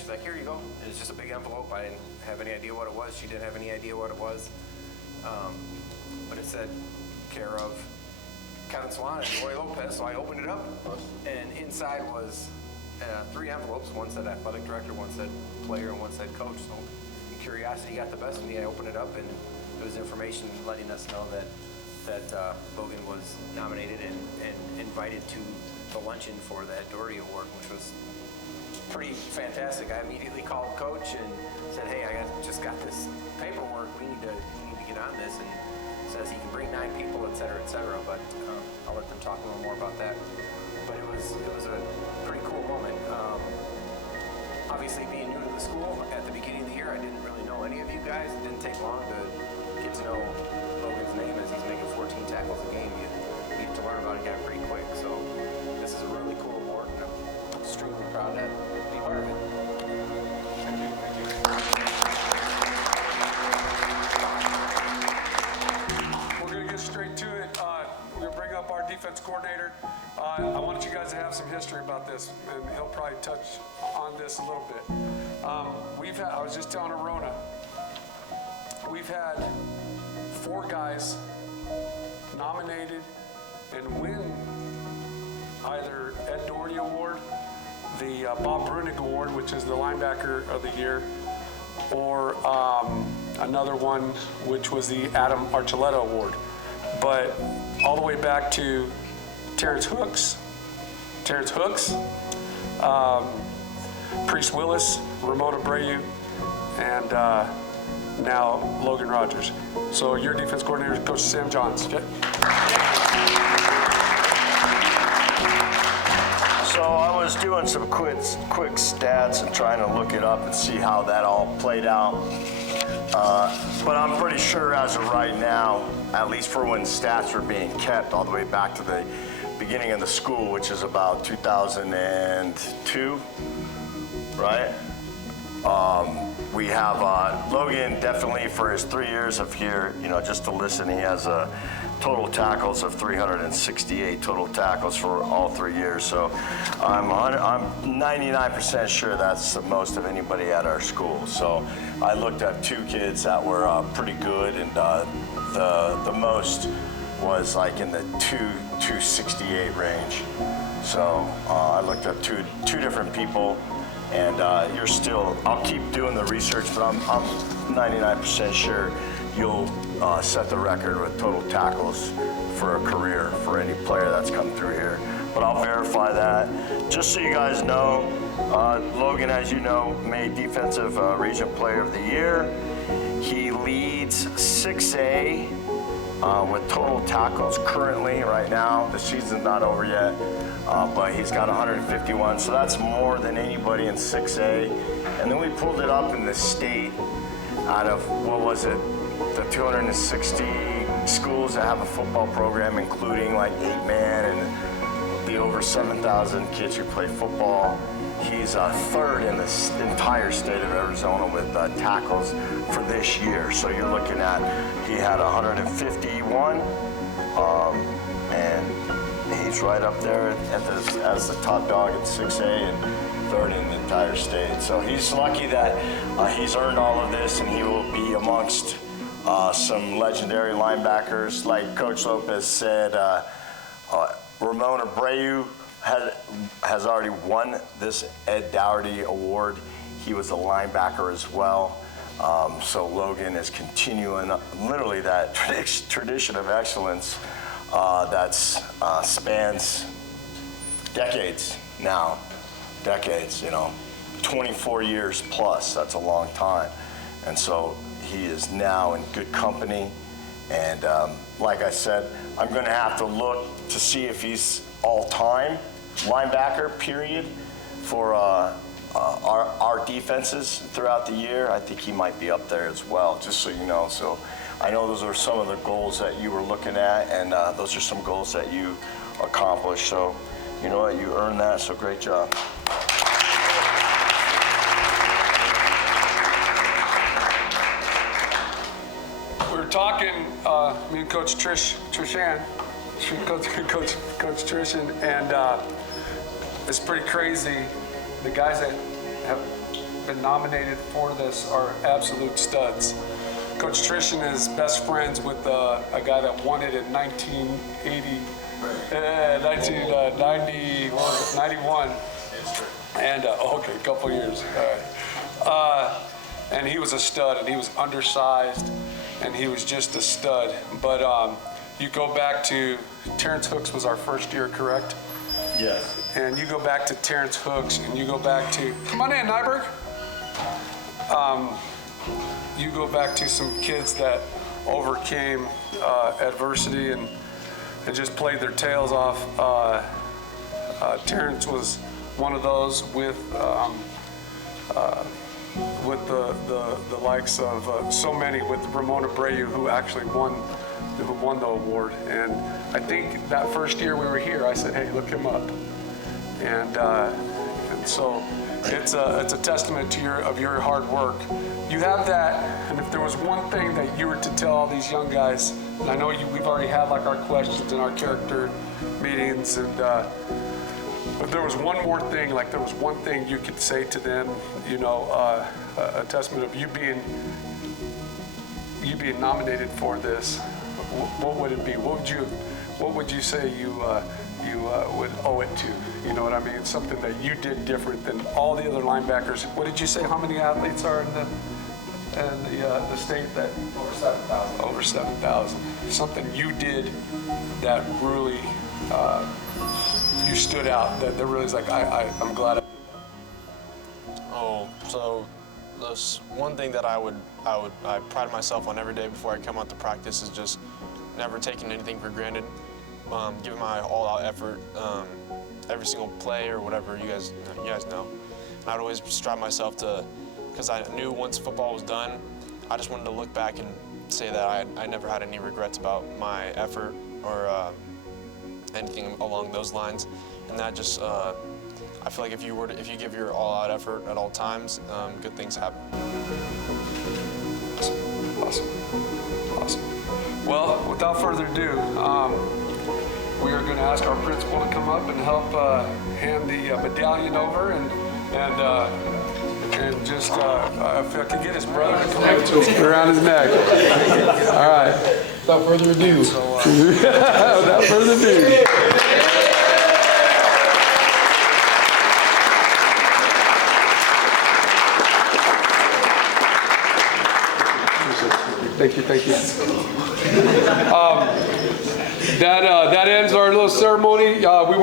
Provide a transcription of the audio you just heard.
She's like, here you go. And it's just a big envelope. I didn't have any idea what it was. She didn't have any idea what it was. But it said, care of Kevin Swan and Roy Lopez. So I opened it up, and inside was 3 envelopes. One said athletic director, one said player, and one said coach. So curiosity got the best of me. I opened it up, and it was information letting us know that Logan was nominated and invited to the luncheon for that Doherty Award, which was pretty fantastic. I immediately called coach and said, hey, I just got this paperwork. We need to get on this. And says he can bring 9 people, et cetera, but I'll let them talk a little more about that. But it was a pretty cool moment. Obviously, being new to the school at the beginning of the year, I didn't really know any of you guys. It didn't take long to get to know Logan's name as he's making 14 tackles a game. You get to learn about a guy pretty quick. So this is a really cool award, and I'm extremely proud to be part of it. Thank you. We're going to get straight to it. We're going to bring up our defense coordinator. I wanted you guys to have some history about this, and he'll probably touch on this a little bit. I was just telling Arona, we've had 4 guys nominated and win either Ed Doherty Award, the Bob Brunig Award, which is the linebacker of the year, or another one, which was the Adam Archuleta Award. But all the way back to Terrence Hooks, Priest Willis, Ramon Abreu, and now Logan Rogers. So your defense coordinator is Coach Sam Johns. Okay? So I was doing some quick stats and trying to look it up and see how that all played out. But I'm pretty sure as of right now, at least for when stats were being kept all the way back to the beginning of the school, which is about 2002, right? We have Logan definitely for his 3 years of here, just to listen, he has a total tackles of 368 total tackles for all 3 years. So I'm 99% sure that's the most of anybody at our school. So I looked at 2 kids that were pretty good, and the most was like in the 268 range. So I looked up two different people, and I'll keep doing the research, but I'm 99% sure you'll set the record with total tackles for a career for any player that's come through here. But I'll verify that. Just so you guys know, Logan, as you know, made Defensive Region Player of the Year. He leads 6A with total tackles currently right now. The season's not over yet, but he's got 151, so that's more than anybody in 6A. And then we pulled it up in the state out of, what was it, the 260 schools that have a football program, including like 8-man and the over 7,000 kids who play football. He's 3rd in the entire state of Arizona with tackles for this year. So you're looking at, he had 151, and he's right up there as the top dog in 6A and 3rd in the entire state. So he's lucky that he's earned all of this, and he will be amongst some legendary linebackers. Like Coach Lopez said, Ramon Abreu has already won this Ed Doherty Award. He was a linebacker as well. So Logan is continuing literally that tradition of excellence that spans decades now. Decades, 24 years plus, that's a long time. And so he is now in good company. And like I said, I'm going to have to look to see if he's all-time linebacker, period, for our defenses throughout the year. I think he might be up there as well, just so you know. So I know those are some of the goals that you were looking at, and those are some goals that you accomplished. So you know what, you earned that, so great job. We were talking, me and Coach Trishan, Coach Trishan, and it's pretty crazy. The guys that have been nominated for this are absolute studs. Coach Trishan is best friends with a guy that won it in 1990, what was it, 91. And, okay, a couple years, all right. And he was a stud, and he was undersized, and he was just a stud. But you go back to, Terrence Hooks was our first year, correct? Yes. And you go back to Terrence Hooks, and you go back to, come on in, Nyberg. You go back to some kids that overcame adversity and just played their tails off. Terrence was one of those with the likes of so many, with Ramon Abreu, who actually won the award. And I think that first year we were here, I said, hey, look him up. And so it's a testament to your hard work. You have that, and if there was one thing that you were to tell all these young guys, and I know we've already had like our questions and our character meetings, and but there was one more thing, like there was one thing you could say to them, you know, a testament of you being nominated for this, what would it be? What would you say you would owe it to? You know what I mean? Something that you did different than all the other linebackers. What did you say? How many athletes are in the state? That Over 7,000. over 7,000. Something you did that really you stood out. That really is like I'm glad. Oh, so this one thing that I pride myself on every day before I come out to practice is just never taking anything for granted. Giving my all-out effort every single play or whatever you guys know. And I'd always strive myself to, because I knew once football was done, I just wanted to look back and say that I never had any regrets about my effort or anything along those lines. And that just, I feel like if you give your all-out effort at all times, good things happen. Awesome. Well, without further ado, we are going to ask our principal to come up and help hand the medallion over and just, if I could get his brother to come up to around his neck. All right. Without further ado. Without further ado. Thank you. That ends our little ceremony. We want